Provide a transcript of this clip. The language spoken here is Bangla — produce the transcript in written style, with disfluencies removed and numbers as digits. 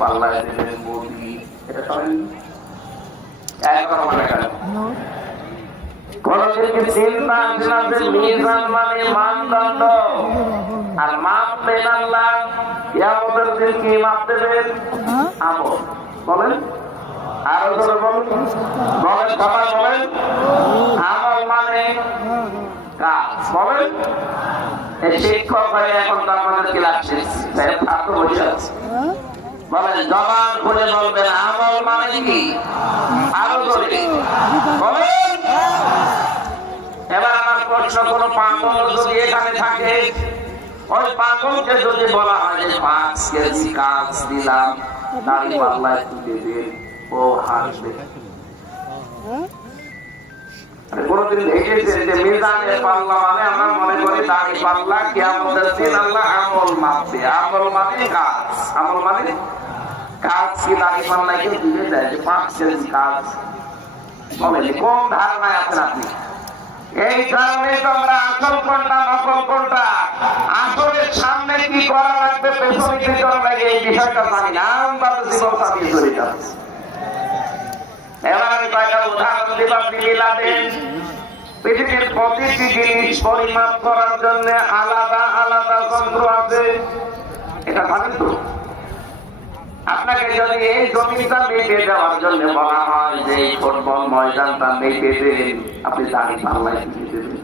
পাল্লায় দেবেন মুরগি, এটা সবাই একরকম দেখা যায়। কোনদিন চিন্তা আসে না যে মিজান মানে মানদণ্ড, আর মাপবেন আল্লাহ। কিয়ামতের দিন কি মাপ দেবেন? আমল। বলেন আরো ধরে বলেন, বলেন সবাই বলেন। আমল মানে কাজ। বলেন এই শিক্ষক হয়ে এখন তো আমাদের ক্লাস শেষ, ছাত্র বসে আছে। বলেন জবান খুলে বলবেন আমল মানে কি? আরো ধরে বলেন। এবার আমার প্রশ্ন, কোন পাগল যদি এখানে থাকে, ওই পাগলকে যদি বলা হয় যে 5 কেজি কাজ দিলাম, দাড়ি পাল্লায় তুলে দেন, ও হাসবে। কোনদিন দেখেছেন যে মিজানের পাল্লা মানে আমরা মনে করি দাড়ি পাল্লা, কিয়ামতের দিন আল্লাহ আমল মাপবে। আমল মানে কাজ, আমল মানে কাজ। কি দাড়ি পাল্লায় কেউ দিতে যায় যে 5 কেজি কাজ? বলেন কোন ধারণায় আছেন আপনি? এই কারণে তো আমরা আসল কোনটা নকল কোনটা, আসলের সামনে কি করা লাগবে পেছনে কি করা লাগে এই বিষয়টা জানি না, আমরা জীবন চালিয়ে চলে যাচ্ছি। এবার আমি কয়েকটা উদাহরণ দিব, আপনি মিলাবেন। পৃথিবীর প্রতিটি জিনিস পরিমাপ করার জন্য আলাদা আলাদা যন্ত্র আছে, এটা জানেন তো? আপনাকে যদি এই জমিটা মেপে দেওয়ার জন্য বলা হয় যে এই ফুটবল ময়দানটা মেপে দেন, আপনি দাঁড়িয়ে পাল্লায় দিয়ে দেবেন।